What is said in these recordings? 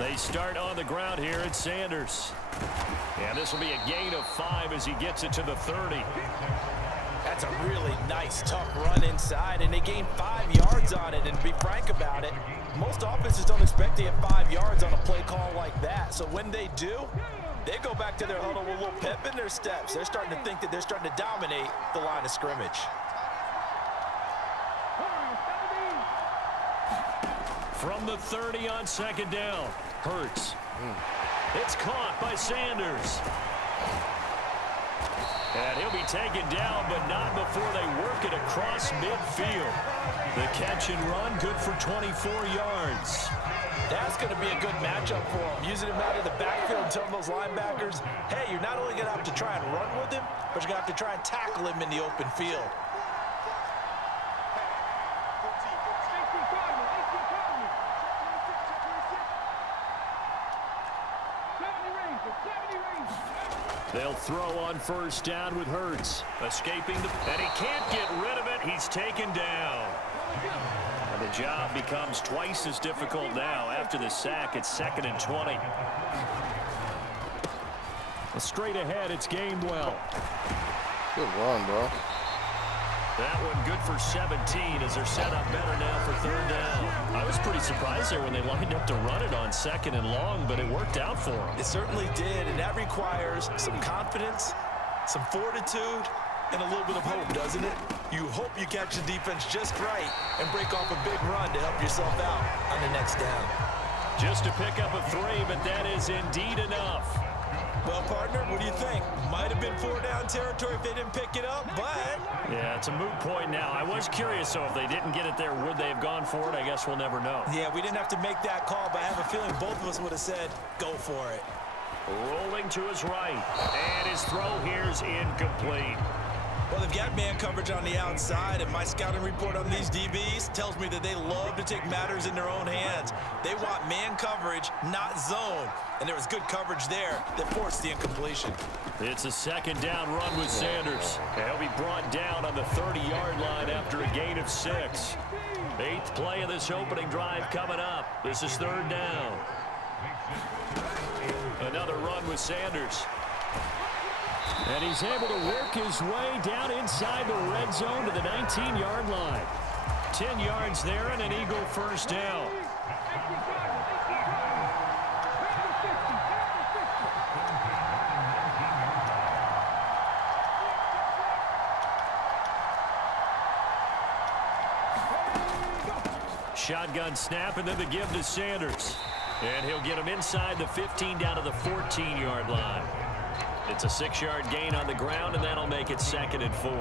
They start on the ground here at Sanders. And this will be a gain of 5 as he gets it to the 30. That's a really nice, tough run inside, and they gained 5 yards on it. And to be frank about it, most offenses don't expect to get 5 yards on a play call like that. So when they do, they go back to their huddle with a little pep in their steps. They're starting to think that they're starting to dominate the line of scrimmage. From the 30 on second down, Hurts. It's caught by Sanders. And he'll be taken down, but not before they work it across midfield. The catch and run, good for 24 yards. That's going to be a good matchup for him. Using him out of the backfield and telling those linebackers, hey, you're not only going to have to try and run with him, but you're going to have to try and tackle him in the open field. They'll throw on first down with Hurts. Escaping and he can't get rid of it. He's taken down. And the job becomes twice as difficult now after the sack. It's 2nd and 20. Straight ahead, it's Gainwell. Good run, bro. That one good for 17 as they're set up better now for 3rd down. I was pretty surprised there when they lined up to run it on 2nd and long, but it worked out for them. It certainly did, and that requires some confidence, some fortitude, and a little bit of hope, doesn't it? You hope you catch the defense just right and break off a big run to help yourself out on the next down. Just to pick up a 3, but that is indeed enough. Well, partner, what do you think? Might have been 4-down territory if they didn't pick it up, but... Yeah, it's a moot point now. I was curious, so if they didn't get it there, would they have gone for it? I guess we'll never know. Yeah, we didn't have to make that call, but I have a feeling both of us would have said, go for it. Rolling to his right, and his throw here's incomplete. Well, they've got man coverage on the outside, and my scouting report on these DBs tells me that they love to take matters in their own hands. They want man coverage, not zone. And there was good coverage there that forced the incompletion. It's a 2nd down run with Sanders. He'll be brought down on the 30-yard line after a gain of 6. 8th play of this opening drive coming up. This is 3rd down. Another run with Sanders. And he's able to work his way down inside the red zone to the 19-yard line. 10 yards there and an Eagle 1st down. Shotgun snap and then the give to Sanders. And he'll get him inside the 15 down to the 14-yard line. It's a 6-yard gain on the ground, and that'll make it 2nd and 4.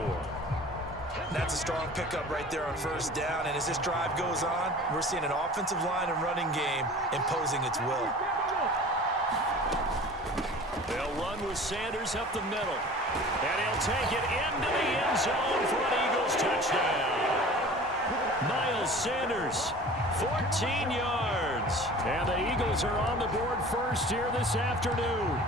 That's a strong pickup right there on 1st down, and as this drive goes on, we're seeing an offensive line and running game imposing its will. They'll run with Sanders up the middle, and he'll take it into the end zone for an Eagles touchdown. Miles Sanders, 14 yards, and the Eagles are on the board first here this afternoon.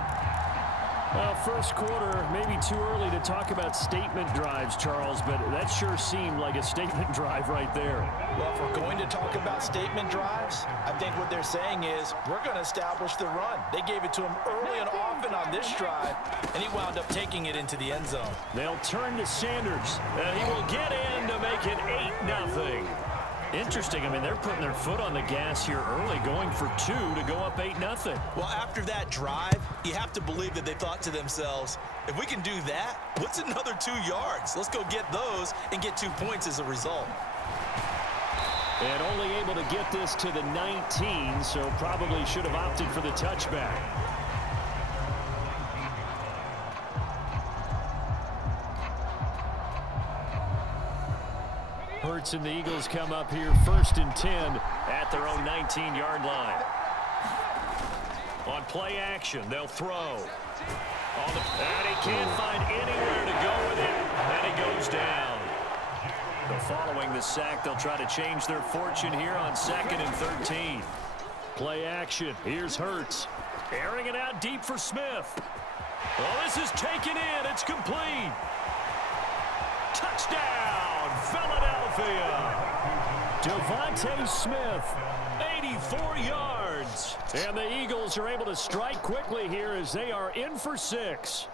Well, first quarter, maybe too early to talk about statement drives, Charles, but that sure seemed like a statement drive right there. Well, if we're going to talk about statement drives, I think what they're saying is we're going to establish the run. They gave it to him early and often on this drive, and he wound up taking it into the end zone. They'll turn to Sanders, and he will get in to make it 8-0. Interesting. I mean, they're putting their foot on the gas here early, going for 2 to go up 8-0. Well, after that drive, you have to believe that they thought to themselves, if we can do that, what's another 2 yards? Let's go get those and get 2 points as a result. And only able to get this to the 19, so probably should have opted for the touchback. Hurts and the Eagles come up here 1st and 10 at their own 19-yard line. On play action, they'll throw. And he can't find anywhere to go with it, and he goes down. So following the sack, they'll try to change their fortune here on 2nd and 13. Play action. Here's Hurts. Airing it out deep for Smith. Well, this is taken in. It's complete. Touchdown, Philadelphia. Devontae Smith, 84 yards. yards. And the Eagles are able to strike quickly here as they are in for 6.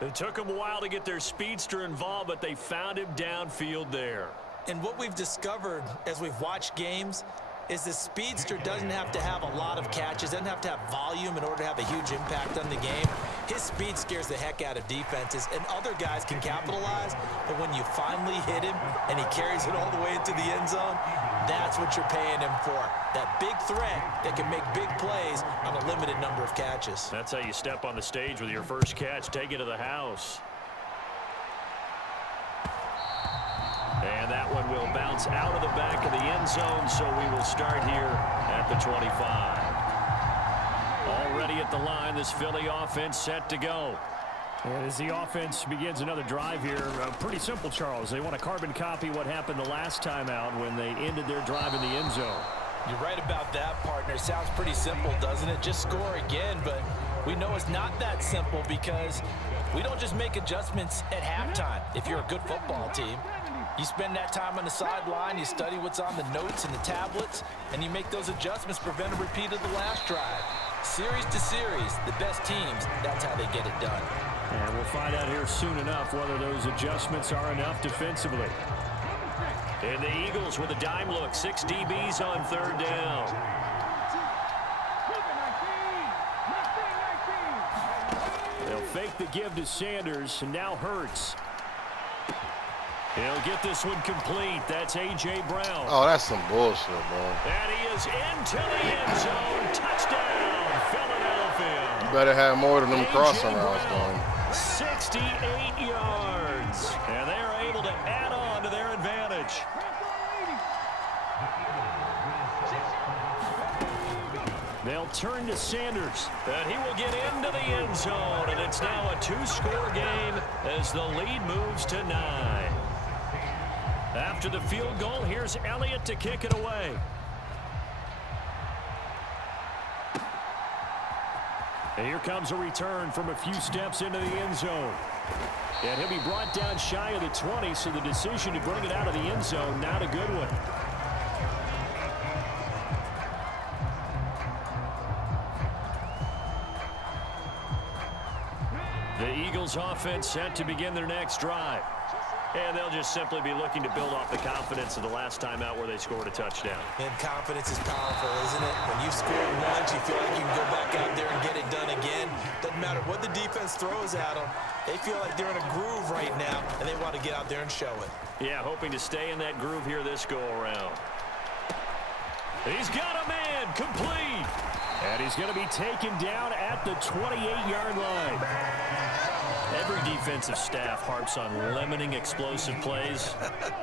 It took them a while to get their speedster involved, but they found him downfield there. And what we've discovered as we've watched games is the speedster doesn't have to have a lot of catches, doesn't have to have volume in order to have a huge impact on the game. His speed scares the heck out of defenses, and other guys can capitalize, but when you finally hit him and he carries it all the way into the end zone, that's what you're paying him for. That big threat that can make big plays on a limited number of catches. That's how you step on the stage with your first catch. Take it to the house. And that one will bounce out of the back of the end zone, so we will start here at the 25. Already at the line, this Philly offense set to go. And as the offense begins another drive here, pretty simple, Charles. They want to carbon copy what happened the last time out when they ended their drive in the end zone. You're right about that, partner. It sounds pretty simple, doesn't it? Just score again, but we know it's not that simple because we don't just make adjustments at halftime. If you're a good football team, you spend that time on the sideline, you study what's on the notes and the tablets, and you make those adjustments, prevent a repeat of the last drive. Series to series, the best teams, that's how they get it done. And we'll find out here soon enough whether those adjustments are enough defensively. And the Eagles with a dime look, 6 DBs on 3rd down. They'll fake the give to Sanders, and now Hurts. He'll get this one complete. That's A.J. Brown. Oh, that's some bullshit, bro. And he is into the end zone. Touchdown, Philadelphia. You better have more than them crossing routes going. 68 yards. And they are able to add on to their advantage. They'll turn to Sanders, and he will get into the end zone, and it's now a 2-score game as the lead moves to 9. After the field goal, here's Elliott to kick it away. And here comes a return from a few steps into the end zone. And he'll be brought down shy of the 20, so the decision to bring it out of the end zone, not a good one. The Eagles offense set to begin their next drive. And they'll just simply be looking to build off the confidence of the last time out where they scored a touchdown. And confidence is powerful, isn't it? When you've scored once, you feel like you can go back out there and get it done again. Doesn't matter what the defense throws at them. They feel like they're in a groove right now, and they want to get out there and show it. Yeah, hoping to stay in that groove here this go-around. He's got a man, complete. And he's going to be taken down at the 28-yard line. Every defensive staff harps on limiting explosive plays.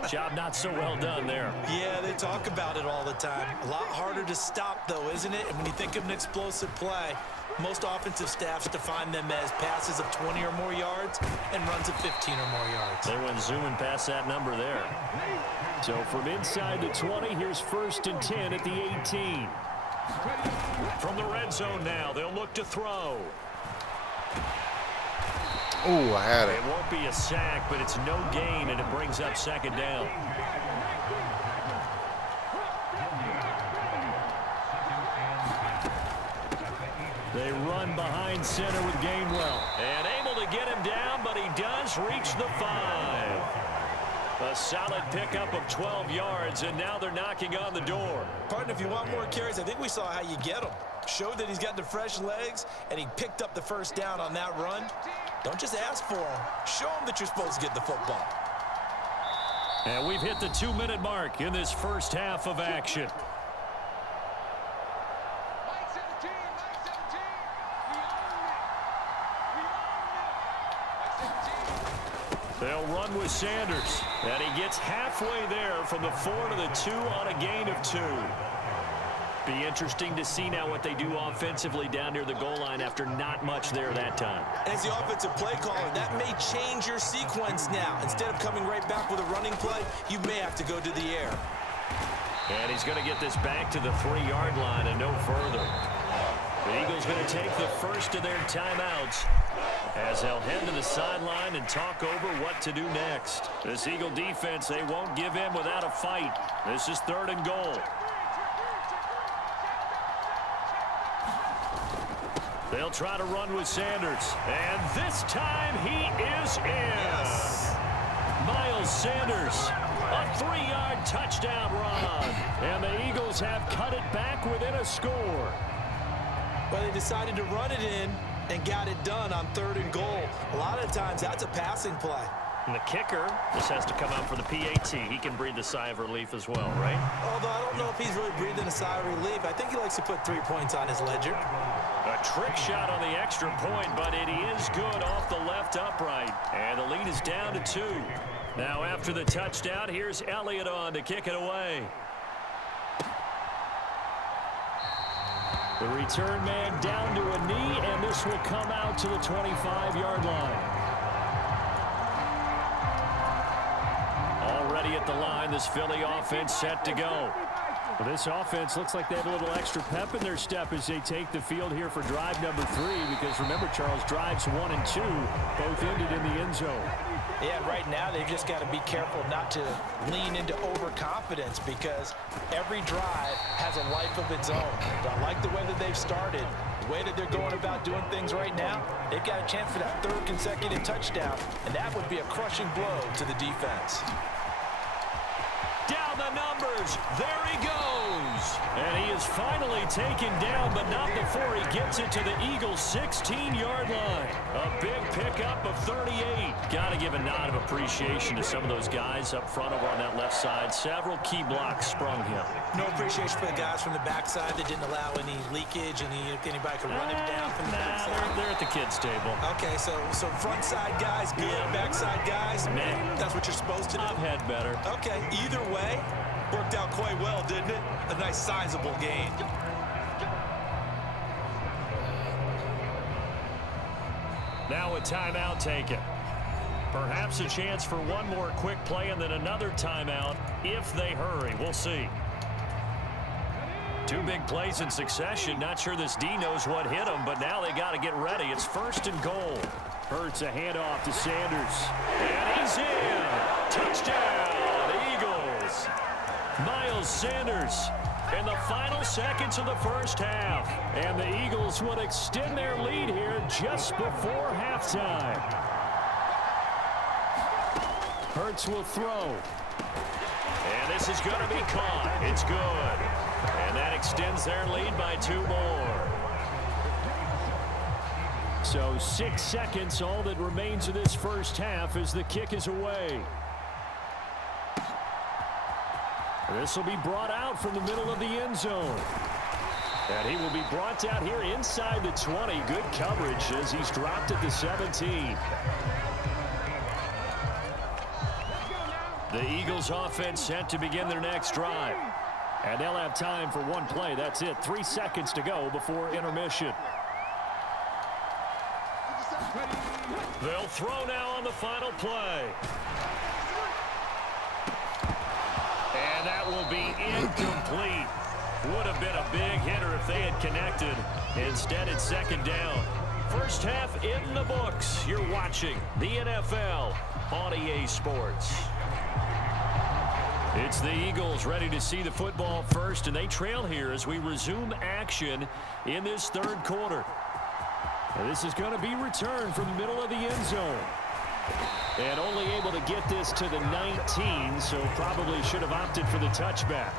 Job not so well done there. Yeah, they talk about it all the time. A lot harder to stop, though, isn't it? And when you think of an explosive play, most offensive staffs define them as passes of 20 or more yards and runs of 15 or more yards. They went zooming past that number there. So from inside the 20, here's 1st and 10 at the 18. From the red zone now, they'll look to throw. Ooh, I had it. It won't be a sack, but it's no gain, and it brings up 2nd down. They run behind center with Gainwell. And able to get him down, but he does reach the 5. A solid pickup of 12 yards, and now they're knocking on the door. Partner, if you want more carries, I think we saw how you get them. Showed that he's got the fresh legs, and he picked up the 1st down on that run. Don't just ask for him. Show him that you're supposed to get the football. And we've hit the 2-minute mark in this first half of action. They'll run with Sanders, and he gets halfway there from the 4 to the 2 on a gain of 2. Be interesting to see now what they do offensively down near the goal line after not much there that time. As the offensive play caller, that may change your sequence now. Instead of coming right back with a running play, you may have to go to the air. And he's going to get this back to the 3-yard line and no further. The Eagles going to take the first of their timeouts as they'll head to the sideline and talk over what to do next. This Eagle defense, they won't give in without a fight. This is 3rd and goal. They'll try to run with Sanders. And this time he is in. Yes. Miles Sanders, a 3-yard touchdown run. And the Eagles have cut it back within a score. Well, they decided to run it in and got it done on 3rd and goal. A lot of times that's a passing play. And the kicker just has to come out for the PAT. He can breathe a sigh of relief as well, right? Although I don't know if he's really breathing a sigh of relief. I think he likes to put 3 points on his ledger. A trick shot on the extra point, but it is good off the left upright. And the lead is down to 2. Now after the touchdown, here's Elliott on to kick it away. The return man down to a knee, and this will come out to the 25-yard line. Already at the line, this Philly offense set to go. Well, this offense looks like they have a little extra pep in their step as they take the field here for drive number 3, because remember, Charles, drives 1 and 2 both ended in the end zone. Yeah, right now they've just got to be careful not to lean into overconfidence, because every drive has a life of its own. But I like the way that they've started, the way that they're going about doing things right now. They've got a chance for that 3rd consecutive touchdown, and that would be a crushing blow to the defense. Down the numbers. There he goes. And he is finally taken down, but not before he gets it to the Eagles' 16-yard line. A big pickup of 38. Got to give a nod of appreciation to some of those guys up front over on that left side. Several key blocks sprung him. No appreciation for the guys from the backside that didn't allow any leakage, and anybody could run him down from the backside. They're at the kids' table. Okay, so front side guys good, backside guys, Man, that's what you're supposed to do. I've had better. Okay, either way, worked out quite well, didn't it? A nice sizable gain. Now a timeout taken. Perhaps a chance for one more quick play and then another timeout if they hurry. We'll see. 2 big plays in succession. Not sure this D knows what hit him, but now they got to get ready. It's 1st and goal. Hurts a handoff to Sanders. And he's in. Touchdown, Eagles. Miles Sanders in the final seconds of the first half. And the Eagles would extend their lead here just before halftime. Hurts will throw. And this is going to be caught. It's good. And that extends their lead by 2 more. So 6 seconds, all that remains of this first half as the kick is away. This will be brought out from the middle of the end zone. And he will be brought down here inside the 20. Good coverage as he's dropped at the 17. The Eagles offense set to begin their next drive. And they'll have time for 1 play. That's it. 3 seconds to go before intermission. They'll throw now on the final play. And that will be incomplete. Would have been a big hitter if they had connected. Instead, it's 2nd down. First half in the books. You're watching the NFL on EA Sports. It's the Eagles ready to see the football first, and they trail here as we resume action in this 3rd quarter. Now, this is going to be returned from the middle of the end zone. And only able to get this to the 19, so probably should have opted for the touchback.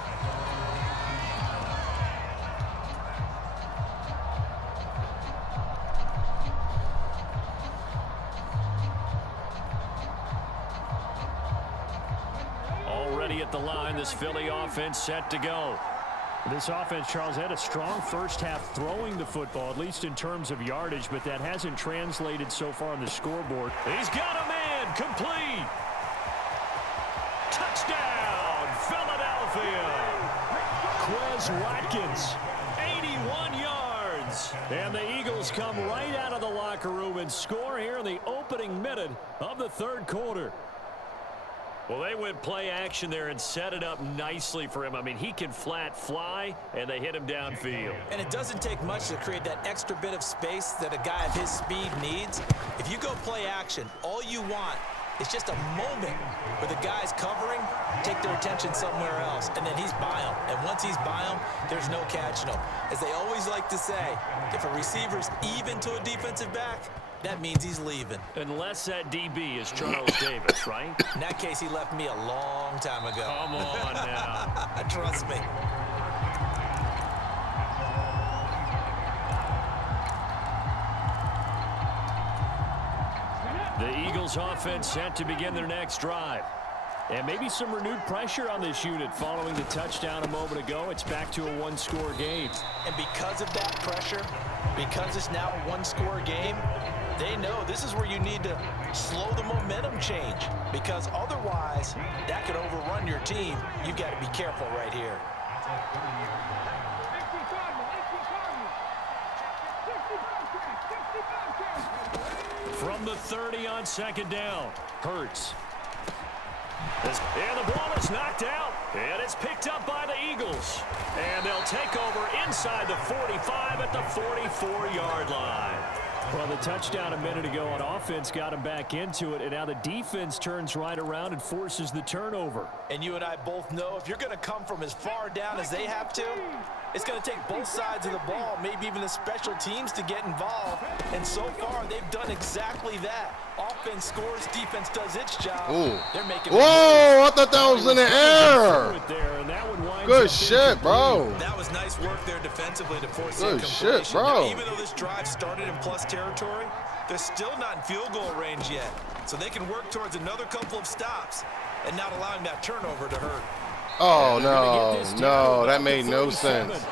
Already at the line, this Philly offense set to go. This offense, Charles, had a strong first half throwing the football, at least in terms of yardage, but that hasn't translated so far on the scoreboard. He's got a man, complete. Touchdown, Philadelphia. Quez Watkins, 81 yards. And the Eagles come right out of the locker room and score here in the opening minute of the 3rd quarter. Well, they went play action there and set it up nicely for him. I mean, he can flat fly, and they hit him downfield. And it doesn't take much to create that extra bit of space that a guy of his speed needs. If you go play action, all you want It's just a moment where the guys covering take their attention somewhere else, and then he's by him. And once he's by him, there's no catching him. As they always like to say, if a receiver's even to a defensive back, that means he's leaving. Unless that DB is Charles Davis, right? In that case, he left me a long time ago. Come on now. Trust me. The Eagles offense set to begin their next drive. And maybe some renewed pressure on this unit following the touchdown a moment ago. It's back to a one-score game. And because of that pressure, because it's now a one-score game, they know this is where you need to slow the momentum change, because otherwise that could overrun your team. You've got to be careful right here. From the 30 on second down, Hurts. And the ball is knocked out, and it's picked up by the Eagles. And they'll take over inside the 45 at the 44-yard line. Well, the touchdown a minute ago on offense got him back into it, and now the defense turns right around and forces the turnover. And you and I both know if you're going to come from as far down as they have to, it's going to take both sides of the ball, maybe even the special teams, to get involved. And so far, they've done exactly that. Offense scores, defense does its job. Ooh. They're making. Whoa, I thought that was in the air. Good shit, bro. That was nice work there defensively to force good incompletion. shit, bro. Now, even though this drive started in plus territory, they're still not in field goal range yet. So they can work towards another couple of stops and not allowing that turnover to hurt. Oh, no, that made no sense.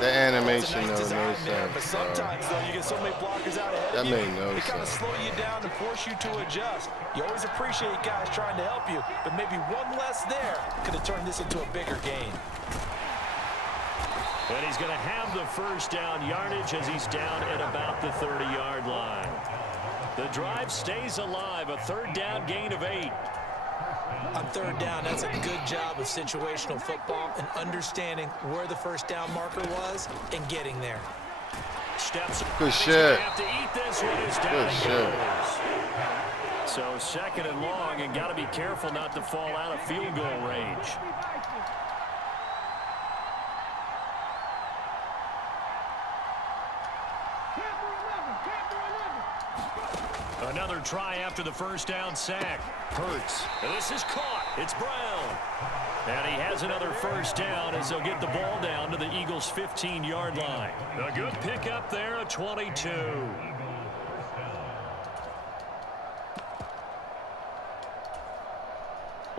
The animation made no sense. But sometimes, though, you get so many blockers out ahead of you, made no they kind of sense. slow you down and force you to adjust. You always appreciate guys trying to help you, but maybe one less there could have turned this into a bigger game. And he's going to have the first down yardage as he's down at about the 30-yard line. The drive stays alive, a third down gain of 8. On third down, that's a good job of situational football and understanding where the first down marker was and getting there. Steps. Good shit. Have to eat this one as down he goes. So second and long, and got to be careful not to fall out of field goal range. Another try after the first down sack. Hurts. And this is caught. It's Brown. And he has another first down as they'll get the ball down to the Eagles' 15-yard line. A good pickup there, a 22.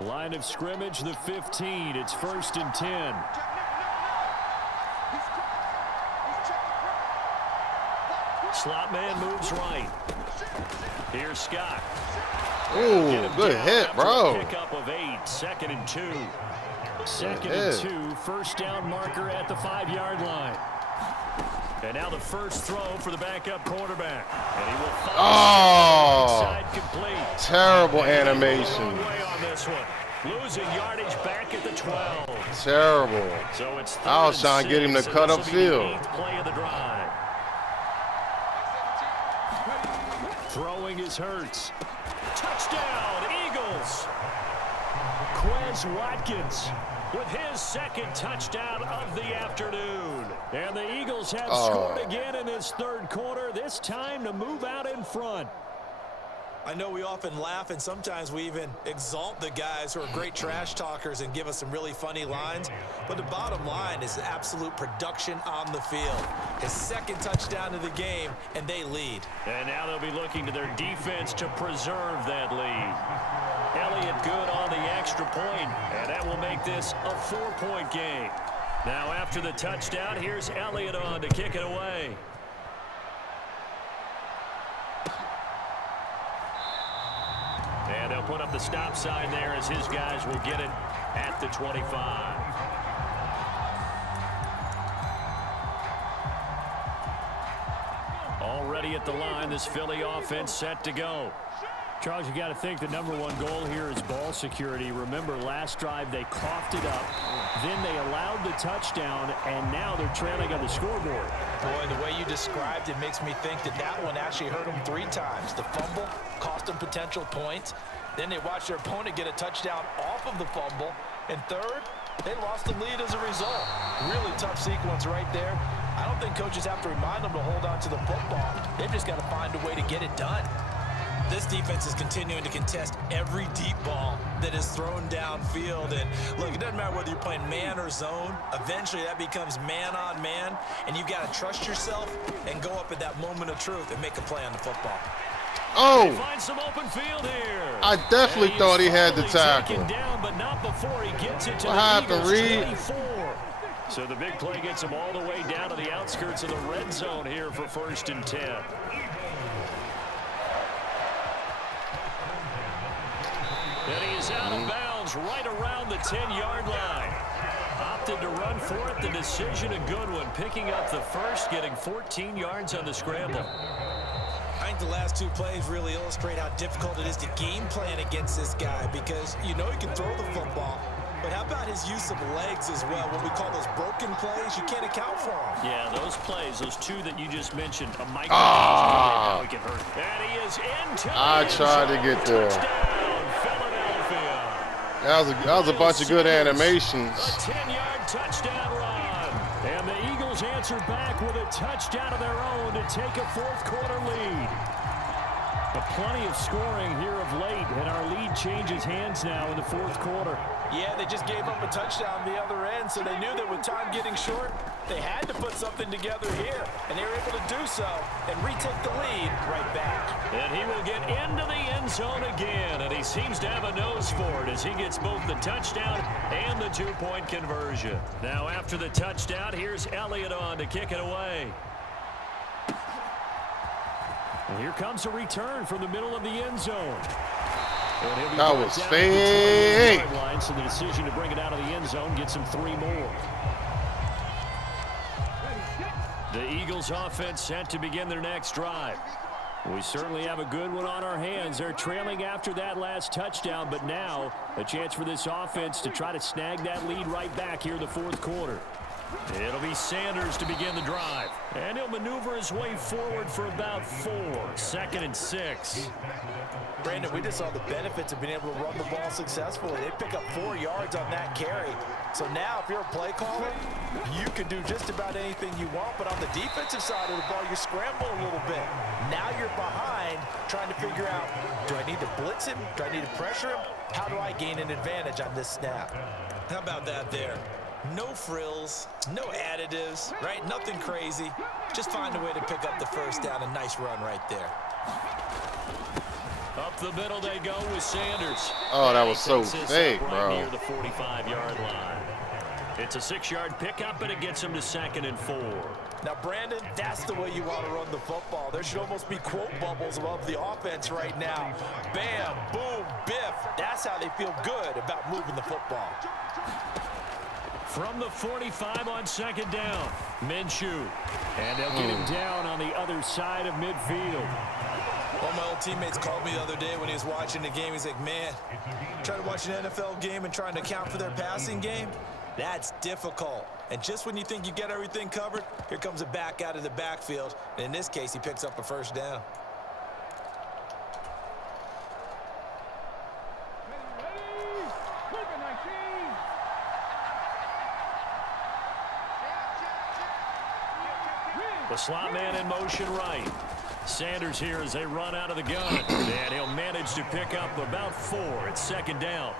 Line of scrimmage, the 15. It's 1st and 10. Slot man moves right. Here's Scott. Ooh, good hit, bro. Pickup of 8, 2nd and 2. 2nd and 2, first down marker at the 5-yard line. And now the first throw for the backup quarterback. And he will Oh, side complete. terrible animation. Way on this one. Losing yardage back at the 12. Terrible. So it's I was trying to get him to cut upfield. Play of the drive. Throwing is Hurts. Touchdown, Eagles. Quez Watkins with his second touchdown of the afternoon. And the Eagles have scored again in this third quarter, this time to move out in front. I know we often laugh and sometimes we even exalt the guys who are great trash talkers and give us some really funny lines. But the bottom line is absolute production on the field. His second touchdown of the game, and they lead. And now they'll be looking to their defense to preserve that lead. Elliott good on the extra point, and that will make this a 4-point game. Now after the touchdown, here's Elliott on to kick it away. And they'll put up the stop sign there as his guys will get it at the 25. Already at the line, this Philly offense set to go. Charles, you got to think the number one goal here is ball security. Remember, last drive they coughed it up, then they allowed the touchdown, and now they're trailing on the scoreboard. Boy, the way you described it makes me think that that one actually hurt them 3 times. The fumble cost them potential points, Then they watched their opponent get a touchdown off of the fumble. And third, they lost the lead as a result. Really tough sequence right there. I don't think coaches have to remind them to hold on to the football. They've just got to find a way to get it done. This defense is continuing to contest every deep ball that is thrown downfield. And look, it doesn't matter whether you're playing man or zone. Eventually, that becomes man on man. And you've got to trust yourself and go up at that moment of truth and make a play on the football. Oh! Find some open field here. I definitely thought he had the tackle. Down, but not before he gets it to what the happened, Reed? 24. So the big play gets him all the way down to the outskirts of the red zone here for 1st and 10. And he is out of bounds right around the 10-yard line. Opted to run for it. The decision a good one. Picking up the first, getting 14 yards on the scramble. I think the last two plays really illustrate how difficult it is to game plan against this guy because you know he can throw the football. But how about his use of legs as well? What we call those broken plays, you can't account for them. Yeah, those plays, those two that you just mentioned, a micro how he can hurt. And he is into I tried to get there. Touchdown, Philadelphia. That was a bunch of good animations. A 10-yard touchdown run. And the Eagles answer back with a touchdown of their own to take a fourth-quarter lead. But plenty of scoring here of late, and our lead changes hands now in the fourth quarter. Yeah, they just gave up a touchdown the other end, so they knew that with time getting short, they had to put something together here, and they were able to do so and retake the lead right back. And he will get into the end zone again, and he seems to have a nose for it as he gets both the touchdown and the two-point conversion. Now after the touchdown, here's Elliott on to kick it away. And here comes a return from the middle of the end zone. That was fake. So the decision to bring it out of the end zone gets him 3 more. The Eagles offense set to begin their next drive. We certainly have a good one on our hands. They're trailing after that last touchdown, but now a chance for this offense to try to snag that lead right back here in the fourth quarter. It'll be Sanders to begin the drive. And he'll maneuver his way forward for about 4. 2nd and 6. Brandon, we just saw the benefits of being able to run the ball successfully. They pick up 4 yards on that carry. So now if you're a play caller, you can do just about anything you want. But on the defensive side of the ball, you scramble a little bit. Now you're behind trying to figure out, do I need to blitz him? Do I need to pressure him? How do I gain an advantage on this snap? How about that there? No frills, no additives, right? Nothing crazy. Just find a way to pick up the first down. A nice run right there. Up the middle they go with Sanders. Oh, that was so fake, bro. Near the 45-yard line. It's a 6-yard pickup, and it gets him to 2nd and 4. Now, Brandon, that's the way you want to run the football. There should almost be quote bubbles above the offense right now. Bam, boom, biff. That's how they feel good about moving the football. From the 45 on 2nd down, Minshew. And they'll get him down on the other side of midfield. One of my old teammates called me the other day when he was watching the game. He's like, man, trying to watch an NFL game and trying to account for their passing game, that's difficult. And just when you think you get everything covered, here comes a back out of the backfield. And in this case, he picks up a first down. The slot man in motion right. Sanders here as they run out of the gun. And he'll manage to pick up about 4. It's 2nd down.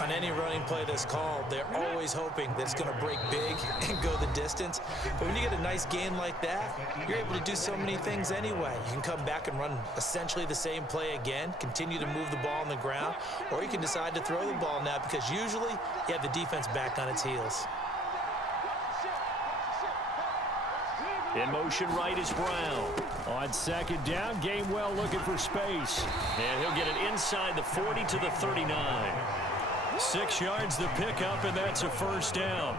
On any running play that's called, they're always hoping that it's going to break big and go the distance. But when you get a nice gain like that, you're able to do so many things anyway. You can come back and run essentially the same play again, continue to move the ball on the ground, or you can decide to throw the ball now because usually you have the defense back on its heels. In motion right is Brown. On 2nd down, Gainwell looking for space. And he'll get it inside the 40 to the 39. 6 yards the pickup, and that's a first down.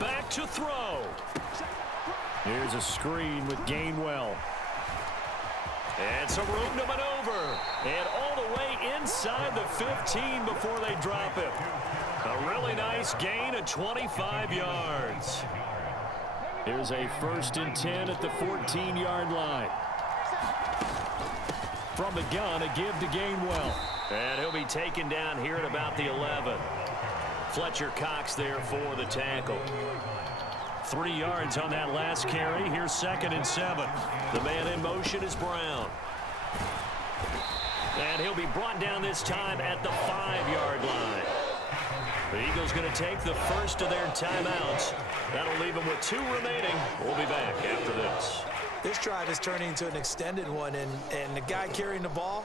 Back to throw. Here's a screen with Gainwell. And some room to maneuver. And all the way inside the 15 before they drop him. A really nice gain of 25 yards. Here's a 1st and 10 at the 14-yard line. From the gun, a give to Gainwell. And he'll be taken down here at about the 11. Fletcher Cox there for the tackle. 3 yards on that last carry. Here's 2nd and 7. The man in motion is Brown. And he'll be brought down this time at the 5-yard line. The Eagles going to take the first of their timeouts. That'll leave them with 2 remaining. We'll be back after this. This drive is turning into an extended one, and the guy carrying the ball,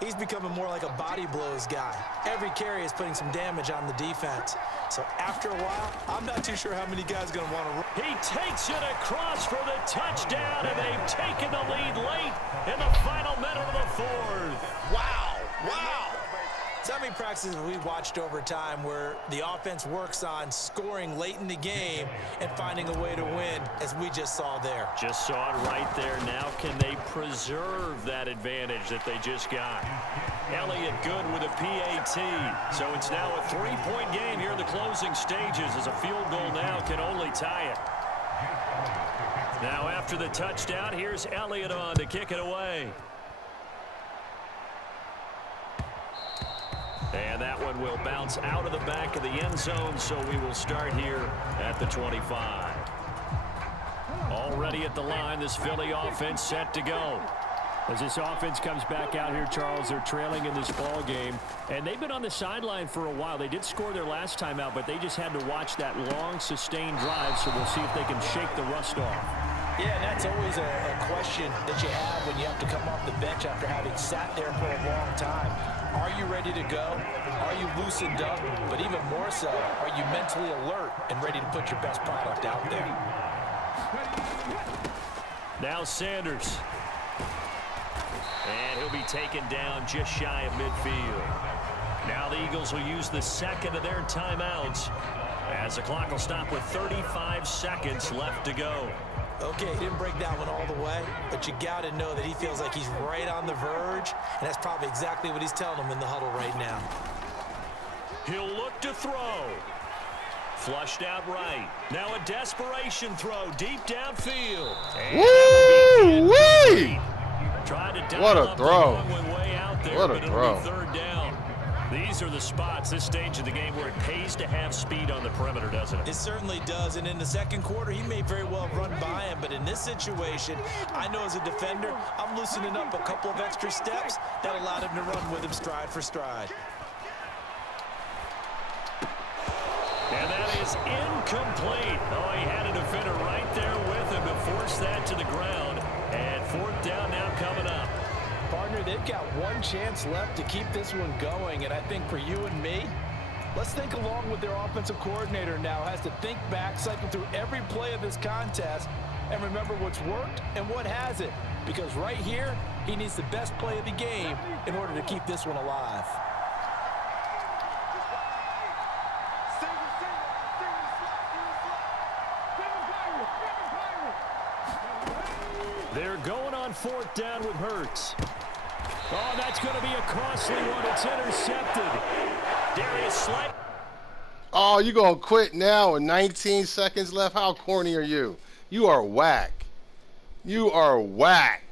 he's becoming more like a body blows guy. Every carry is putting some damage on the defense. So after a while, I'm not too sure how many guys are going to want to run. He takes it across for the touchdown, and they've taken the lead late in the final minute of the 4th. Wow, wow. So many practices we've watched over time where the offense works on scoring late in the game and finding a way to win, as we just saw there. Just saw it right there. Now can they preserve that advantage that they just got? Elliott good with a PAT. So it's now a 3-point game here in the closing stages, as a field goal now can only tie it. Now after the touchdown, here's Elliott on to kick it away. And that one will bounce out of the back of the end zone, so we will start here at the 25. Already at the line, this Philly offense set to go. As this offense comes back out here, Charles, they're trailing in this ball game, and they've been on the sideline for a while. They did score their last time out, but they just had to watch that long, sustained drive, so we'll see if they can shake the rust off. Yeah, and that's always a question that you have when you have to come off the bench after having sat there for a long time. Are you ready to go? Are you loosened up? But even more so, are you mentally alert and ready to put your best product out there? Now Sanders. And he'll be taken down just shy of midfield. Now the Eagles will use the 2nd of their timeouts, as the clock will stop with 35 seconds left to go. Okay, he didn't break that one all the way, but you got to know that he feels like he's right on the verge, and that's probably exactly what he's telling him in the huddle right now. He'll look to throw. Flushed out right. Now a desperation throw deep downfield. Woo-wee! What a throw. What a throw. 3rd down. These are the spots, this stage of the game, where it pays to have speed on the perimeter, doesn't it? It certainly does, and in the 2nd quarter, he may very well run by him, but in this situation, I know as a defender, I'm loosening up a couple of extra steps that allowed him to run with him stride for stride. And that is incomplete. Oh, he had a defender right there with him to force that to the ground. And 4th down now coming up. Partner, they've got one chance left to keep this one going, and I think for you and me, let's think along with their offensive coordinator now. Has to think back, cycle through every play of this contest, and remember what's worked and what hasn't. Because right here, he needs the best play of the game in order to keep this one alive. They're going on 4th down with Hurts. Oh, that's going to be a costly one. It's intercepted. Darius Slay. Oh, you going to quit now with 19 seconds left? How corny are you? You are whack. You are whack.